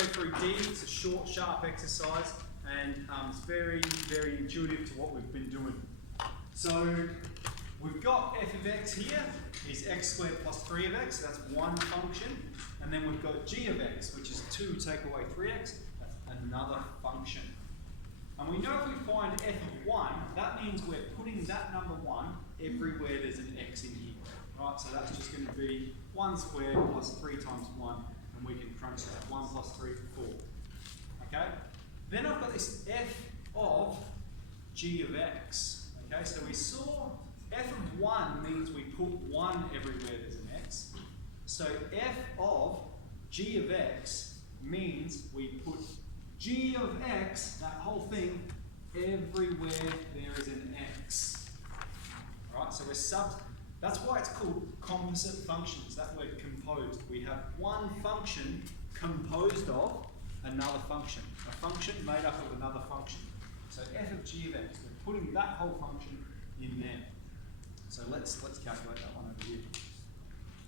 go through D. It's a short, sharp exercise, and it's very, very intuitive to what we've been doing. So we've got f of x here is x squared plus 3 of x. That's one function. And then we've got g of x, which is 2 take away 3x. That's another function. And we know if we find f of 1, that means we're putting that number 1 everywhere there's an x in here. Right, so that's just going to be 1 squared plus 3 times 1, and we can crunch that. 1 plus 3, 4. Okay? Then I've got this f of g of x. Okay, so we saw f of 1 means we put 1 everywhere there's an x. So f of g of x means we put g of x, that whole thing, everywhere there is an x. Alright, so that's why it's called composite functions, that word composed. We have one function composed of another function. A function made up of another function. So f of g of x, we're putting that whole function in there. So let's calculate that one over here.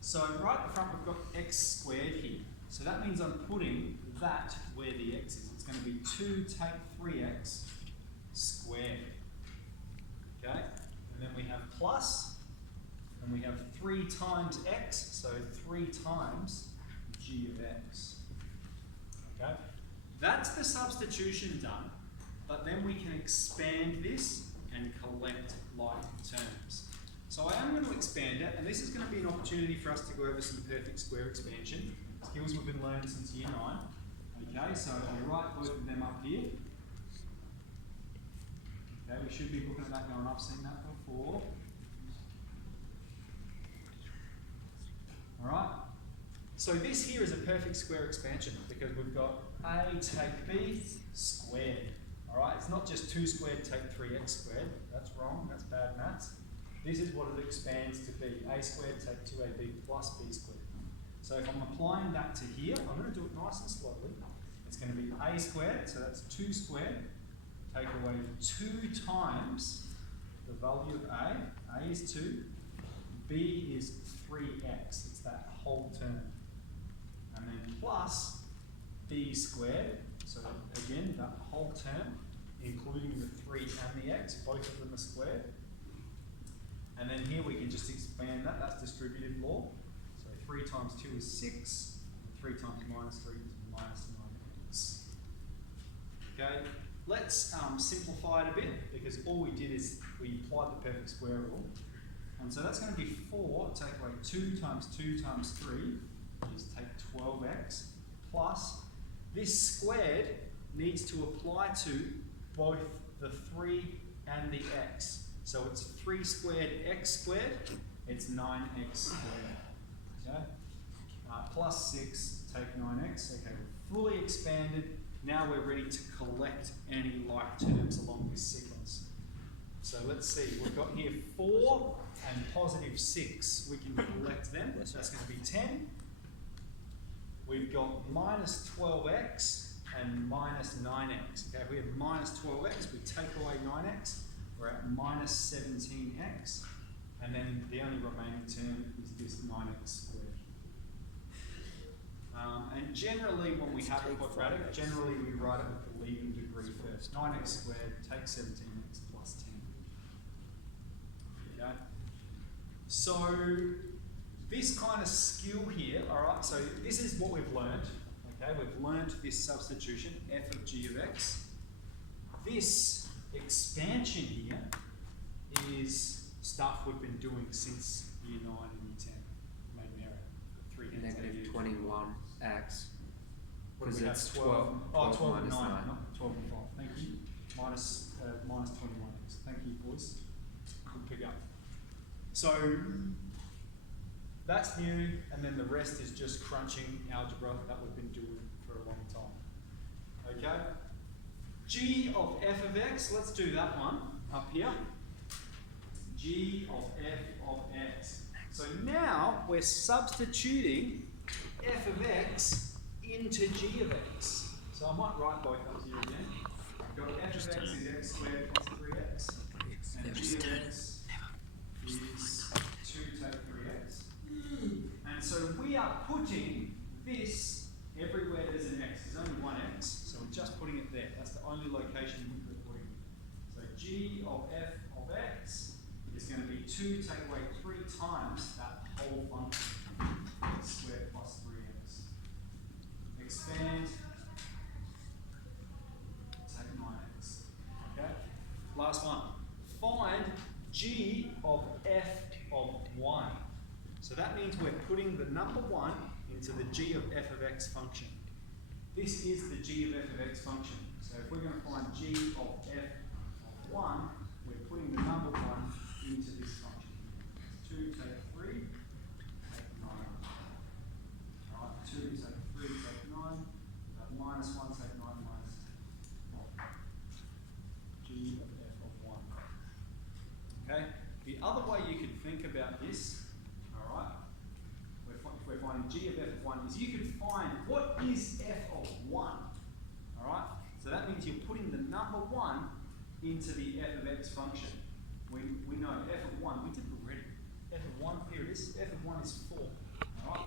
So right at the front we've got x squared here. So that means I'm putting that where the x is. It's going to be 2 take 3x squared. Okay? And then we have plus, and we have 3 times x, so 3 times g of x. Okay? That's the substitution done, but then we can expand this and collect like terms. So I am going to expand it, and this is going to be an opportunity for us to go over some perfect square expansion, skills we've been learning since year 9. Okay, so I'll write both of them up here. Okay, we should be looking at that going, I've seen that before. Alright, so this here is a perfect square expansion because we've got a take b squared. Alright, it's not just 2 squared take 3x squared. That's wrong, that's bad maths. This is what it expands to be. A squared take 2ab plus b squared. So if I'm applying that to here, I'm going to do it nice and slowly. It's going to be a squared, so that's 2 squared. Take away 2 times the value of a. A is 2. B is 3x. It's that whole term. And then plus b squared. So again, that whole term, including the 3 and the x, both of them are squared. And then here we can just expand that. That's distributive law. So 3 times 2 is 6. And 3 times minus 3 is minus 9x. Okay, let's simplify it a bit because all we did is we applied the perfect square rule. And so that's going to be 4, take away 2 times 2 times 3 is take 12x plus this squared needs to apply to both the 3 and the x. So it's 3 squared x squared, it's 9x squared. Okay? Plus 6, take 9x. Okay, we're fully expanded. Now we're ready to collect any like terms along this sequence. So let's see, we've got here 4 and positive 6. We can collect them. That's going to be 10. We've got minus 12x and minus 9x. Okay, if we have minus 12x, we take away 9x. We're at minus 17x. And then the only remaining term is this 9x squared. And generally, when we have a quadratic, generally we write it with the leading degree first. 9x squared, take 17x plus 10. Okay? So, this kind of skill here, alright, so this is what we've learned. Okay, we've learned this substitution, f of g of x. This expansion here is stuff we've been doing since year 9 and year 10. Made me error. 3 Negative 21x. Because it's 12. Oh, 12 and 9, not 12 and 5. Thank you. Minus 21x. Thank you, boys. Good pick up. So that's new, and then the rest is just crunching algebra that we've been doing for a long time. Okay? G of f of x, let's do that one up here. G of f of x. So now we're substituting f of x into g of x. So I might write both up here again. I've got f of x is x squared plus 3x. And g of x is 2 take 3x. And so we are putting this everywhere there's an x. There's only expand, take 9x. Okay? Last one. Find g of f of 1. So that means we're putting the number 1 into the g of f of x function. This is the g of f of x function. So if we're going to find g of f of 1, we're putting the number 1 into this function. 2 take 3, take 9. Alright, 2 take 3, take 9. Minus 1 take 9 minus 10. G of f of 1. Okay? The other way you could think about this, alright, if we're finding g of f of 1, is you could find what is f of 1. Alright? So that means you're putting the number 1 into the f of x function. We know f of 1, we did it already. F of 1, here it is, f of 1 is 4. Alright?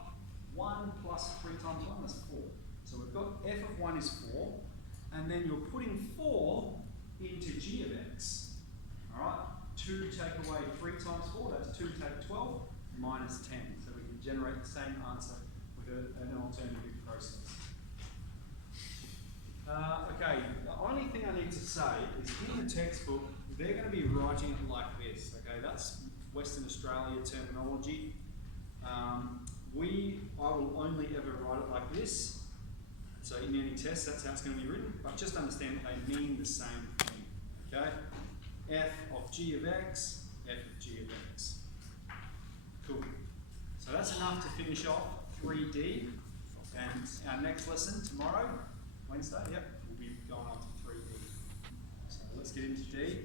1 plus 3 times 1 is 4. So we've got f of 1 is 4, and then you're putting 4 into g of x. Alright? 2 take away 3 times 4, that's 2 take 12, minus 10. So we can generate the same answer with an alternative process. Okay, the only thing I need to say is in the textbook, they're going to be writing it like this. Okay, that's Western Australia terminology. I will only ever write it like this. So in any test, that's how it's going to be written. But just understand that they mean the same thing. Okay, f of g of x, f of g of x. Cool. So that's enough to finish off 3D. And our next lesson tomorrow, Wednesday, yep, we'll be going on to 3D. So let's get into D.